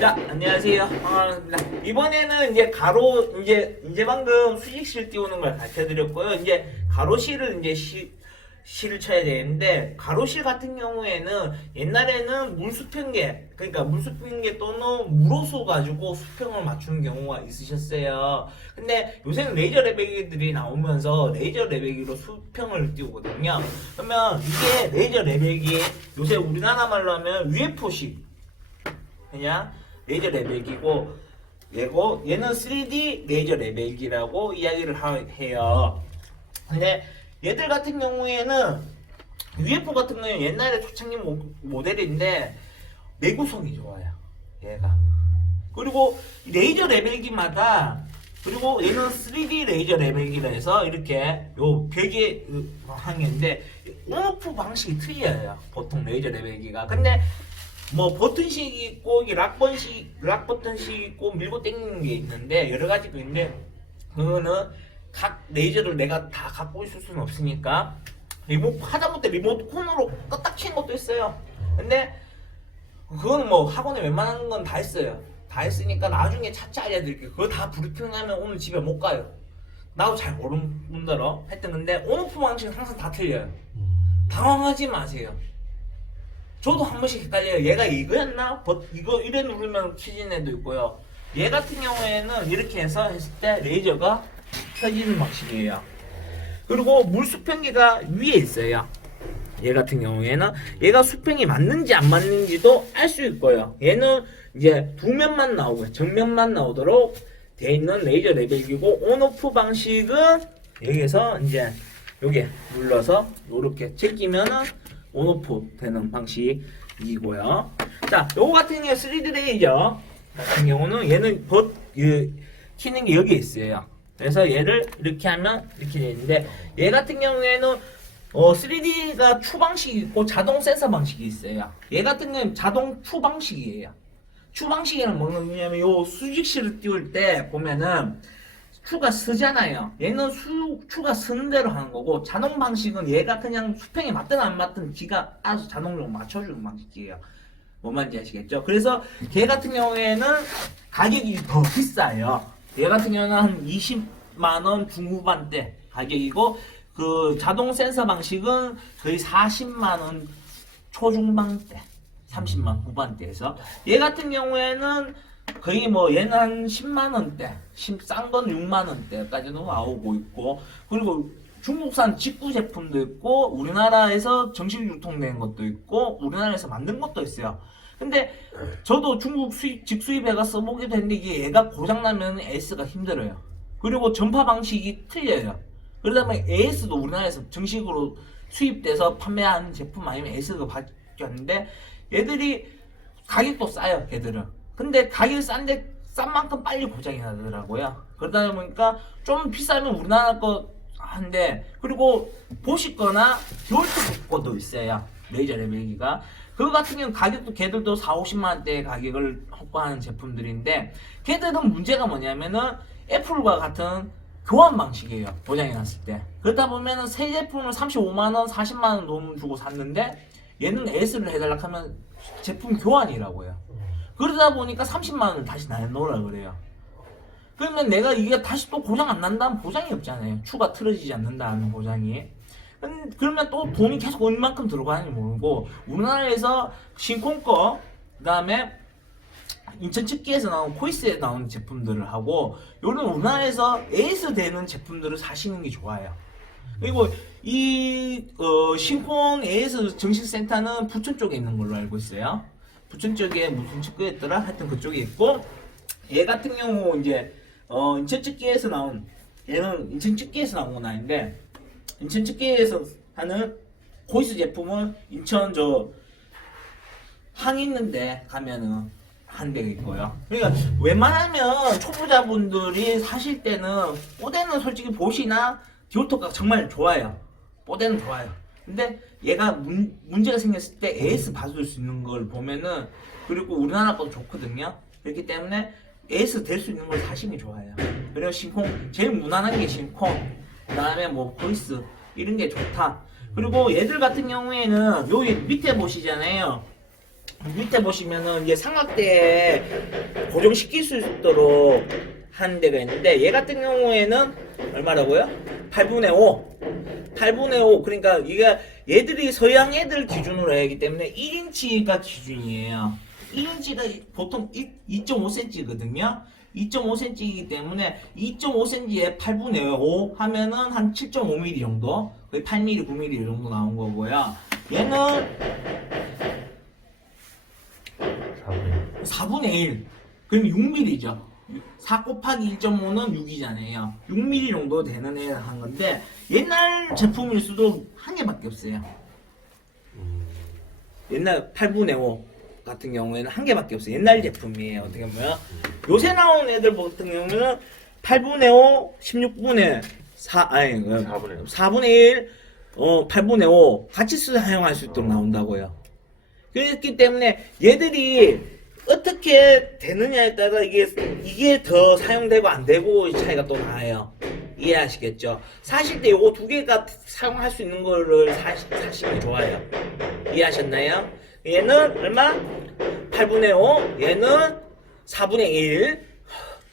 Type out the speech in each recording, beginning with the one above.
자, 안녕하세요. 반갑습니다. 이번에는 이제 가로, 이제 방금 수직실 띄우는 걸 가르쳐 드렸고요. 이제 가로실을 실을 쳐야 되는데, 가로실 같은 경우에는 옛날에는 물수평계, 그러니까 물수평계 또는 물호수 가지고 수평을 맞추는 경우가 있으셨어요. 근데 요새는 레이저 레벨기들이 나오면서 레이저 레벨기로 수평을 띄우거든요. 그러면 이게 레이저 레벨기, 요새 우리나라 말로 하면 UFO식, 그냥 레이저 레벨기고, 얘는 3D 레이저 레벨기라고 이야기를 해요. 근데 얘들 같은 경우에는 UFO 같은 경우는 옛날에 초창기 모델인데 내구성이 좋아요. 얘가. 그리고 레이저 레벨기마다, 그리고 얘는 3D 레이저 레벨기라 해서 이렇게 요 벽에 한게인데 온오프 방식이 틀려요. 보통 레이저 레벨기가. 근데 뭐 버튼식이 있고 락 버튼식이 있고 밀고 당기는 게 있는데 여러 가지가 있는데, 그거는 각 레이저를 내가 다 갖고 있을 수는 없으니까 하다못해 리모컨으로 껐다 켜는 것도 있어요. 근데 그거는 뭐 학원에 웬만한 건 다 했어요. 다 했으니까 나중에 차차 알려드릴게요. 그거 다 브리핑하면 오늘 집에 못 가요. 나도 잘 모르는 분들어 하여튼. 근데 온오프 방식은 항상 다 틀려요. 당황하지 마세요. 저도 한 번씩 헷갈려요. 얘가 이거였나? 이거 이래 누르면 켜지는 애도 있고요. 얘 같은 경우에는 이렇게 해서 했을 때 레이저가 켜지는 방식이에요. 그리고 물수평기가 위에 있어요. 얘 같은 경우에는 얘가 수평이 맞는지 안 맞는지도 알 수 있고요. 얘는 이제 두 면만 나오고요. 정면만 나오도록 되어 있는 레이저 레벨기고, 온오프 방식은 여기서 이제 요게 눌러서 요렇게 제끼면은 온오프 되는 방식이고요. 자, 요거 같은 경우 3D 레이저 같은 경우는 얘는 키는 게 여기 있어요. 그래서 얘를 이렇게 하면 이렇게 되는데, 얘 같은 경우에는 3D가 추 방식이 있고 자동 센서 방식이 있어요. 얘 같은 경우는 자동 추 방식이에요. 추 방식이란 뭐냐면 요 수직실을 띄울 때 보면은 추가 쓰잖아요. 얘는 추가 쓰는 대로 하는 거고, 자동 방식은 얘가 그냥 수평이 맞든 안 맞든 지가 알아서 자동으로 맞춰주는 방식이에요. 뭔 말인지 아시겠죠? 그래서 걔 같은 경우에는 가격이 더 비싸요. 얘 같은 경우는 한 20만원 중후반대 가격이고, 그 자동 센서 방식은 거의 40만원 초중반대, 30만 후반대에서, 얘 같은 경우에는 거의 뭐 얘는 한 10만원대, 싼 건 6만원대까지도 나오고 있고, 그리고 중국산 직구 제품도 있고, 우리나라에서 정식 유통된 것도 있고, 우리나라에서 만든 것도 있어요. 근데 저도 중국 직수입해가 써보기도 했는데, 이게 얘가 고장나면 AS가 힘들어요. 그리고 전파 방식이 틀려요. 그러다 보니 AS도 우리나라에서 정식으로 수입돼서 판매하는 제품 아니면 AS가 바뀌었는데, 얘들이 가격도 싸요, 얘들은. 근데 가격이 싼데 싼 만큼 빨리 고장이 나더라고요. 그러다 보니까 좀 비싸면 우리나라 거 한데, 그리고 보시거나 듀얼트 거도 있어요. 레이저 레벨기가. 그거 같은 경우는 가격도 걔들도 40~50만원대 가격을 확보하는 제품들인데, 걔들은 문제가 뭐냐면은 애플과 같은 교환 방식이에요. 고장이 났을 때. 그러다 보면은 새 제품을 35만원, 40만원 돈 주고 샀는데, 얘는 AS를 해달라 하면 제품 교환이라고요. 그러다 보니까 30만원을 다시 내놓으라 그래요. 그러면 내가 이게 다시 또 고장 안 난다는 보장이 없잖아요. 추가 틀어지지 않는다는 보장이. 그러면 또 돈이 계속 얼마만큼 들어가는지 모르고, 우리나라에서 신콘 거, 그 다음에 인천 측기에서 나온 코이스에 나온 제품들을 하고, 요런 우리나라에서 에이스 되는 제품들을 사시는 게 좋아요. 그리고 이 신콘 AS 정식센터는 부천 쪽에 있는 걸로 알고 있어요. 부천 쪽에 무슨 측구였더라? 하여튼 그쪽에 있고, 얘 같은 경우 이제 인천 측기에서 나온, 얘는 인천 측기에서 나온 건 아닌데, 인천 측기에서 하는 코이스 제품은 인천 항 있는데 가면은 한 대가 있고요. 그러니까 웬만하면 초보자분들이 사실 때는 뽀대는 솔직히 보시나 듀오토가 정말 좋아요. 뽀대는 좋아요. 근데 얘가 문제가 생겼을 때 AS 받을 수 있는 걸 보면은, 그리고 우리나라 것도 좋거든요. 그렇기 때문에 AS 될 수 있는 걸 사시는 게 좋아요. 그리고 신콘, 제일 무난한 게 신콘, 그 다음에 뭐 코이스, 이런 게 좋다. 그리고 얘들 같은 경우에는 여기 밑에 보시잖아요. 밑에 보시면은 이제 삼각대에 고정시킬 수 있도록 하는 데가 있는데 얘 같은 경우에는 얼마라고요? 8분의 5. 8분의 5. 그러니까 이게 얘들이 서양 애들 기준으로 하기 때문에 1인치가 기준이에요. 1인치가 보통 2.5cm거든요. 2.5cm이기 때문에 2.5cm에 8분의 5 하면은 한 7.5mm 정도, 거의 8mm, 9mm 정도 나온 거고요. 얘는 4분의 1. 그럼 6mm죠. 4 곱하기 1.5는 6이잖아요. 6mm 정도 되는 애 한 건데 옛날 제품일 수도 한 개밖에 없어요. 옛날 8분의 5 같은 경우에는 한 개밖에 없어요. 옛날 제품이에요. 어떻게 보면 요새 나온 애들 같은 경우는 8분의 5, 16분의 4, 아니 4분의 1, 8분의 5 같이 사용할 수 있도록 나온다고요. 그렇기 때문에 얘들이 어떻게 되느냐에 따라 이게 더 사용되고 안 되고 차이가 또 나요. 이해하시겠죠? 사실 때 요거 두 개가 사용할 수 있는 거를 사시는 게 좋아요. 이해하셨나요? 얘는 얼마? 8분의 5, 얘는 4분의 1.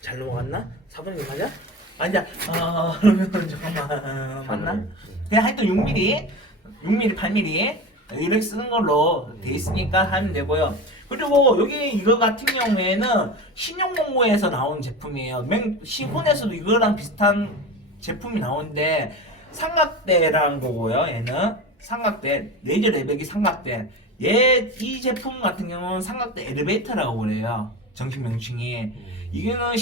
잘 넘어갔나? 4분의 1 맞아? 아니야. 그러면 잠깐만. 맞나? 그냥 하여튼 6mm, 8mm 이렇게 쓰는 걸로 돼 있으니까 하면 되고요. 그리고 여기 이거 같은 경우에는 신용공구에서 나온 제품이에요. 시폰에서도 이거랑 비슷한 제품이 나오는데 삼각대라는 거고요. 얘는 삼각대, 레이저 레벨기 삼각대. 이 제품 같은 경우는 삼각대 엘리베이터라고 그래요. 정식 명칭이. 이거는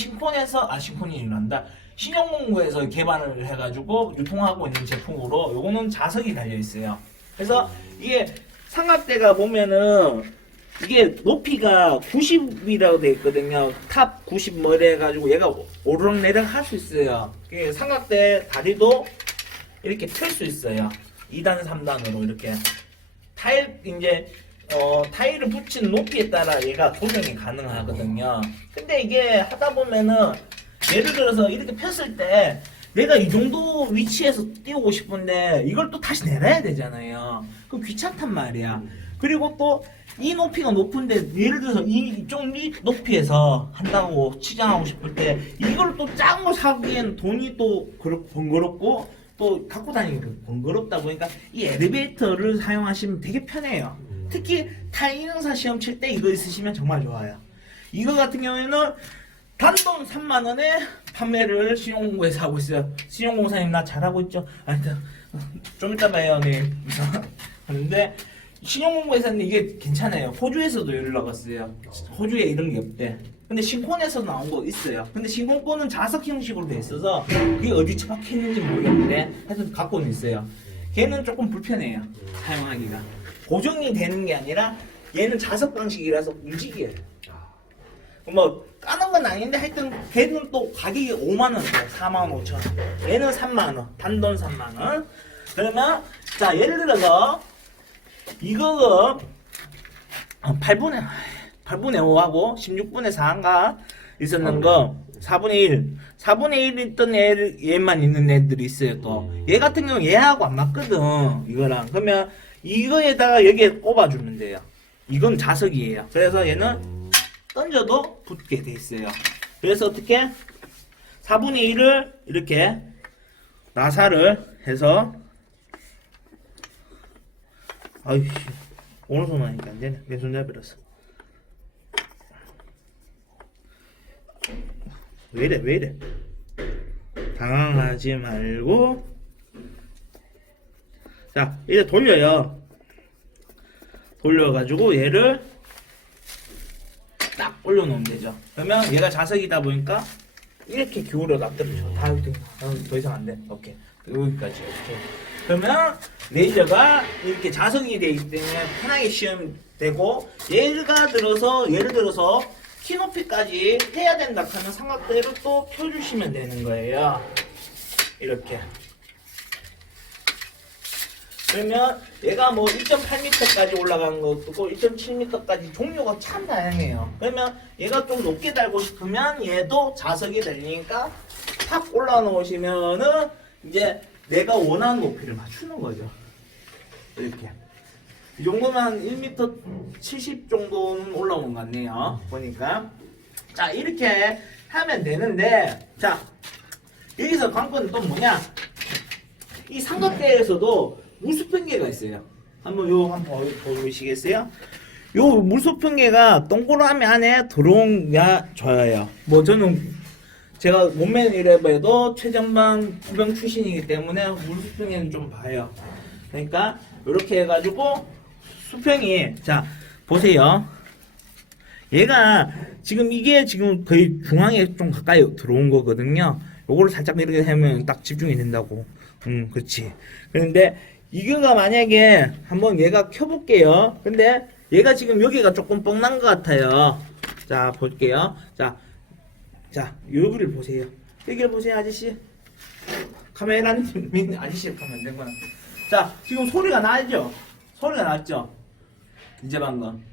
신용공구에서 개발을 해가지고 유통하고 있는 제품으로 요거는 자석이 달려 있어요. 그래서 이게 삼각대가 보면은 이게 높이가 90이라고 되어 있거든요. 탑 90 뭐 이래가지고 얘가 오르락내리락 할 수 있어요. 삼각대 다리도 이렇게 펼 수 있어요. 2단, 3단으로 이렇게. 타일을 붙인 높이에 따라 얘가 조정이 가능하거든요. 근데 이게 하다 보면은 예를 들어서 이렇게 폈을 때 내가 이 정도 위치에서 띄우고 싶은데 이걸 또 다시 내려야 되잖아요. 그럼 귀찮단 말이야. 그리고 또 이 높이가 높은데 예를 들어서 이쪽 높이에서 한다고 치장하고 싶을 때 이걸 또 작은 거 사기엔 돈이 또 번거롭고 또 갖고 다니기 번거롭다 보니까 이 엘리베이터를 사용하시면 되게 편해요. 특히 타이능사 시험 칠 때 이거 있으시면 정말 좋아요. 이거 같은 경우에는 단돈 3만원에 판매를 신용공구에서 하고 있어요. 신용공사님 나 잘하고 있죠? 좀 이따 봐요, 네. 그런데 신용공구에서는 이게 괜찮아요. 호주에서도 연락 왔어요. 호주에 이런 게 없대. 근데 신콘에서 나온 거 있어요. 근데 신콘 거는 자석 형식으로 돼 있어서 그게 어디 처박혀있는지 모르겠는데 하여튼 갖고는 있어요. 걔는 조금 불편해요. 사용하기가. 고정이 되는 게 아니라 얘는 자석 방식이라서 움직여요. 뭐 까는 건 아닌데 하여튼 걔는 또 가격이 5만원 돼요. 45,000원. 얘는 3만원. 단돈 3만원. 그러면 자 예를 들어서 이거 8분의 5하고 16분의 4인가 있었는 거 4분의 1 4분의 1 있던 얘만 있는 애들이 있어요. 또 얘 같은 경우 얘하고 안 맞거든. 이거랑 그러면 이거에다가 여기에 꼽아주면 돼요. 이건 자석이에요. 그래서 얘는 던져도 붙게 돼 있어요. 그래서 어떻게 4분의 1을 이렇게 나사를 해서 아이씨 오른손 하니까 안되네. 왼손 잡으랬어. 왜이래 당황하지 말고 자 이제 돌려요. 돌려가지고 얘를 딱 올려놓으면 되죠. 그러면 얘가 자석이다 보니까 이렇게 기울여 놔두죠. 더 이상 안 돼. 오케이 여기까지. 오케이. 그러면 레이저가 이렇게 자석이 되기 때문에 편하게 시험되고 예를 들어서 키 높이까지 해야 된다 하면 삼각대를 또 펴주시면 되는 거예요. 이렇게. 그러면 얘가 뭐 1.8m까지 올라가는 것도 있고 1.7m까지 종류가 참 다양해요. 그러면 얘가 좀 높게 달고 싶으면 얘도 자석이 달리니까 탁 올라놓으시면은 이제 내가 원하는 높이를 맞추는 거죠. 이렇게. 이 정도면 한 1m 70 정도는 올라오는 것 같네요. 보니까. 자, 이렇게 하면 되는데, 자, 여기서 관건은 또 뭐냐? 이 삼각대에서도 물수평계가 있어요. 한번 보시겠어요? 요 물수평계가 동그라미 안에 들어오야 좋아요. 뭐 저는 제가 몸매 이래봐도 최전방 구병 출신이기 때문에 물수평계는 좀 봐요. 그러니까 이렇게 해가지고 수평이, 자 보세요. 얘가 지금 이게 지금 거의 중앙에 좀 가까이 들어온 거거든요. 요거를 살짝 이렇게 하면 딱 집중이 된다고. 그렇지. 그런데 이거가 만약에 한번 얘가 켜볼게요. 근데 얘가 지금 여기가 조금 뻥난 것 같아요. 자 볼게요. 자 여기를 보세요. 여기를 보세요, 아저씨. 카메라님 아저씨 보면 되구나. 자, 지금 소리가 나죠? 소리가 났죠? 이제 방금.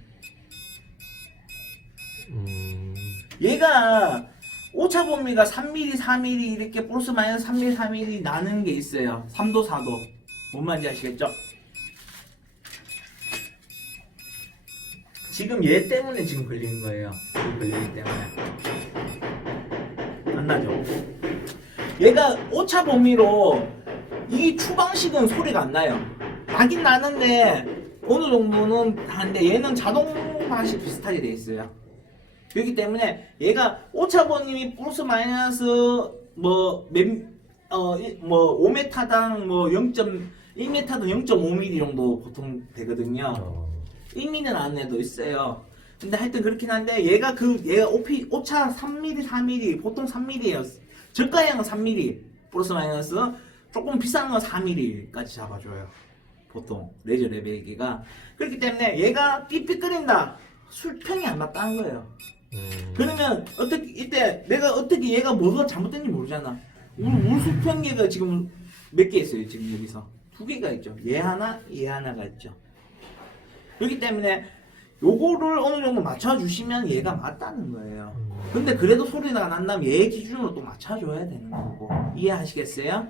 얘가 오차 범위가 3mm, 4mm 이렇게 플러스 마이너스 3mm, 4mm 나는 게 있어요. 3도, 4도. 뭔 말인지 아시겠죠? 지금 얘 때문에 지금 걸리는 거예요. 지금 걸리기 때문에. 안 나죠? 얘가 오차 범위로 이 추방식은 소리가 안 나요. 나긴 나는데 어느 정도는 하는데 얘는 자동 방식 비슷하게 돼 있어요. 그렇기 때문에 얘가 오차 범위 플러스 마이너스 뭐 5m당 뭐 1m당 0.5mm 정도 보통 되거든요. 1mm는 안에도 있어요. 근데 하여튼 그렇긴 한데 얘가 오차 3mm, 4mm 보통 3mm예요. 저가형은 3mm 플러스 마이너스 조금 비싼 건 4mm까지 잡아줘요. 보통 레저 레벨기가. 그렇기 때문에 얘가 삐삐거린다. 수평이 안 맞다는 거예요. 그러면 어떻게 이때 내가 어떻게 얘가 뭐가 잘못된지 모르잖아. 물수평계가 지금 몇 개 있어요. 지금 여기서 2개가 있죠. 얘 하나, 얘 하나가 있죠. 그렇기 때문에 요거를 어느 정도 맞춰주시면 얘가 맞다는 거예요. 근데 그래도 소리가 난다면 얘 기준으로 또 맞춰줘야 되는 거고. 이해하시겠어요?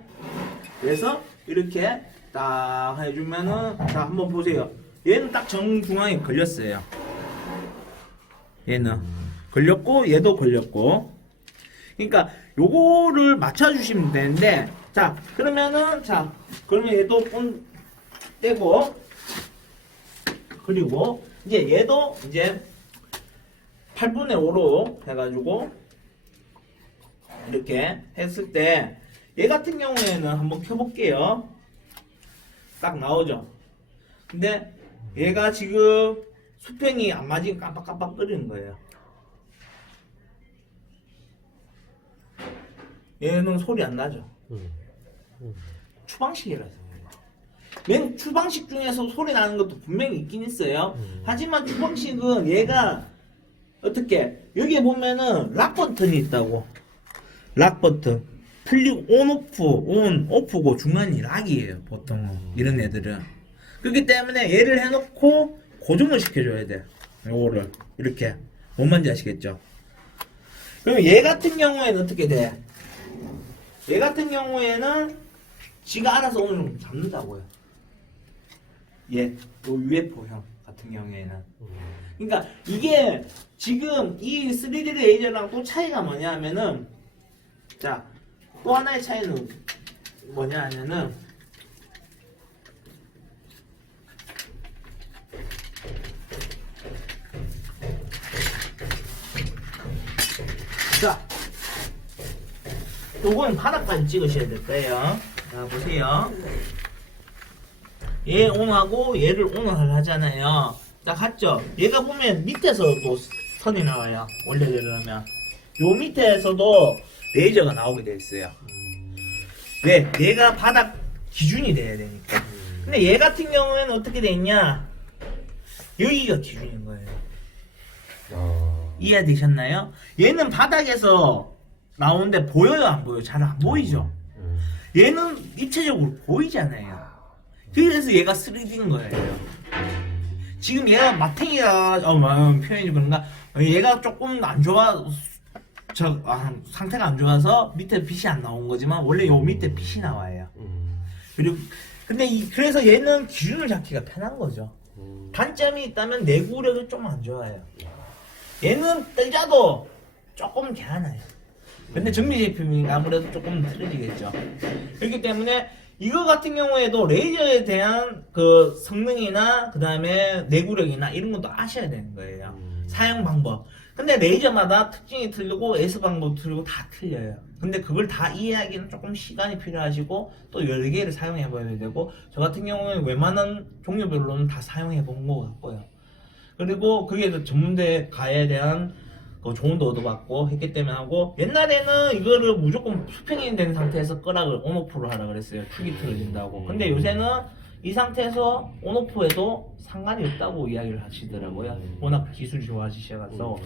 그래서 이렇게 딱 해주면은, 자 한번 보세요. 얘는 딱 정중앙에 걸렸어요. 얘는 걸렸고 얘도 걸렸고. 그러니까 요거를 맞춰주시면 되는데, 자 그러면은, 자 그러면 얘도 떼고, 그리고 이제 얘도 이제 8분의 5로 해가지고 이렇게 했을 때 얘 같은 경우에는 한번 켜볼게요. 딱 나오죠. 근데 얘가 지금 수평이 안 맞으면 깜빡깜빡 끓이는 거예요. 얘는 소리 안 나죠. 추방식이라서. 맨 추방식 중에서 소리 나는 것도 분명히 있긴 있어요. 하지만 추방식은 얘가 어떻게, 여기에 보면은 락 버튼이 있다고. 락 버튼. 플릭 온 오프고 중간이 락이에요. 보통 이런 애들은. 그렇기 때문에 얘를 해놓고 고정을 시켜줘야 돼. 요거를 이렇게. 뭔 말인지 아시겠죠? 그럼 얘 같은 경우에는 어떻게 돼? 얘 같은 경우에는 지가 알아서 어느 정도 잡는다고요. 얘, 요 UFO형 같은 경우에는. 그러니까 이게 지금 이 3D 레이저랑 또 차이가 뭐냐 하면은, 자, 또 하나의 차이는 뭐냐 하면은, 자, 요건 바닥까지 찍으셔야 될 거예요. 자, 보세요. 얘 온하고 얘를 온을 하잖아요. 딱 갔죠? 얘가 보면 밑에서도 선이 나와요. 올려내려면. 요 밑에서도 레이저가 나오게 돼 있어요. 왜? 얘가 바닥 기준이 돼야 되니까. 근데 얘 같은 경우에는 어떻게 돼 있냐? 여기가 기준인 거예요. 이해되셨나요? 얘는 바닥에서 나오는데 보여요, 안 보여요? 잘 안 보이죠? 얘는 입체적으로 보이잖아요. 그래서 얘가 3D인 거예요. 지금 얘가 마탱이라 표현이 그런가? 얘가 조금 안 좋아, 상태가 안 좋아서 밑에 빛이 안 나온 거지만 원래 요 밑에 빛이 나와요. 그리고 근데 그래서 얘는 기준을 잡기가 편한 거죠. 단점이 있다면 내구력이 좀 안 좋아요. 얘는 뜰자도 조금 괜찮아요. 근데 전미 제품이니까 아무래도 조금 틀어지겠죠. 그렇기 때문에 이거 같은 경우에도 레이저에 대한 그 성능이나 그 다음에 내구력이나 이런 것도 아셔야 되는 거예요. 사용 방법. 근데 레이저마다 특징이 틀리고 S 방법 틀리고 다 틀려요. 근데 그걸 다 이해하기는 조금 시간이 필요하시고 또 여러 개를 사용해 봐야 되고, 저 같은 경우는 웬만한 종류별로는 다 사용해 본 것 같고요. 그리고 그게 전문대 가에 대한 그 조언도 얻어봤고 했기 때문에 하고, 옛날에는 이거를 무조건 수평이 된 상태에서 끄락을 온오프로 하라 그랬어요. 축이 틀어진다고. 근데 요새는 이 상태에서 온오프에도 상관이 없다고 이야기를 하시더라고요. 워낙 기술이 좋아지셔서.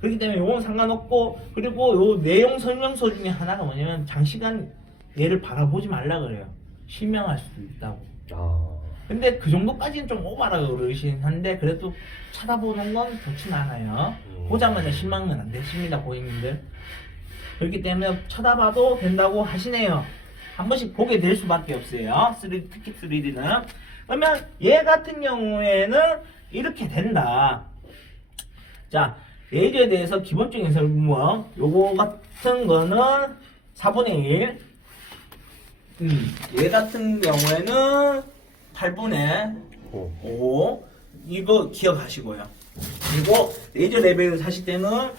그렇기 때문에 요건 상관없고, 그리고 요 내용 설명서 중에 하나가 뭐냐면 장시간 얘를 바라보지 말라 그래요. 실명할 수도 있다고. 근데 그 정도까지는 좀 오바라고 그러시긴 한데, 그래도 쳐다보는 건 좋진 않아요. 보자마자 실망은 안 되십니다, 고객님들. 그렇기 때문에 쳐다봐도 된다고 하시네요. 한 번씩 보게 될 수밖에 없어요. 3D, 특히 3D는. 그러면 얘 같은 경우에는 이렇게 된다. 자, 레이저에 대해서 기본적인 설명. 요거 같은 거는 4분의 1. 얘 같은 경우에는 8분의 5. 이거 기억하시고요. 그리고 레이저 레벨을 사실 때는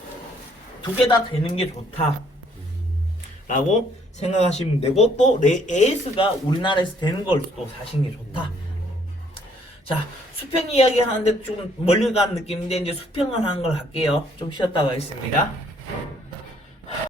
두 개 다 되는 게 좋다 라고 생각하시면 되고, 또 AS가 우리나라에서 되는 걸 또 사시는 게 좋다. 자, 수평 이야기 하는데 좀 멀리 간 느낌인데 이제 수평을 하는 걸 할게요. 좀 쉬었다가 하겠습니다.